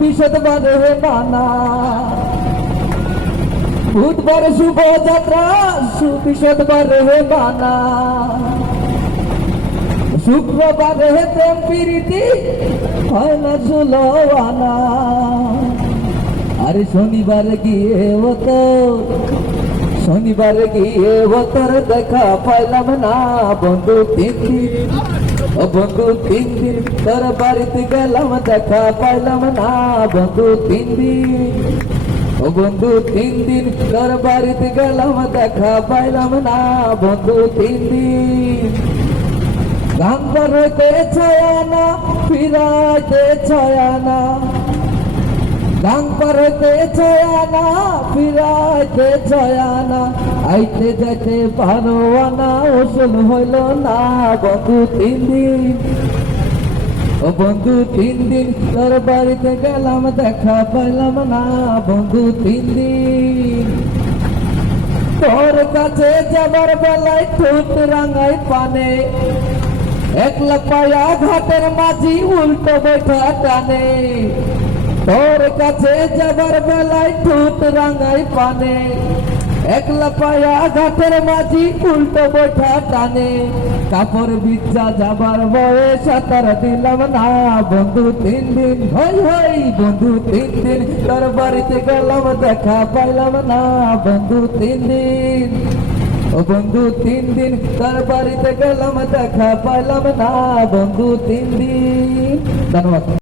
বিশদবারে মানা বুধবার শুভ যাত্রা বিশদবারে মানা শুক্রবারে প্রেম প্রীতি হয় না ষোলোয়ানা আরে শনিবার গিয়ে ও তোর দেখা পাইলাম না বন্ধু বন্ধু 3 দিন তোর বাড়িতে গেলাম দেখা পাইলাম না বন্ধু 3 দিন বন্ধু 3 দিন তোর বাড়িতে গেলাম দেখা পাইলাম না বন্ধু 3 দিন গান করতে ছয়ানা ফিরাইতে ছয়ানা গান করতে ছয়ানা ফিরাইতে ছয়ানা আইতে যাইতে পারোয়ানা ওসল হইল না বন্ধু 3 দিন বন্ধু 3 দিন তোর বাড়িতে গেলাম দেখা পাইলাম না বন্ধু 3 দিন তোর কাছে যাবার বেলায় ঠোঁট রাঙাই পানে একলা পায়া ঘাটের মাঝি উল্টো বৈঠা টানে তোর কাছে যাবার বেলায় ঠোঁট রাঙাই পানে একলা পায়া ঘাটের মাঝি উল্টো বৈঠা টানে কাপড় বিচ্ছা যাবার বয়স সাঁতার দিলাম না বন্ধু 3 দিন হই বন্ধু 3 দিন তোর বাড়িতে গেলাম দেখা পাইলাম না বন্ধু 3 দিন বন্ধু 3 দিন তোর বাড়িতে গেলাম দেখা পাইলাম না বন্ধু 3 দিন। ধন্যবাদ।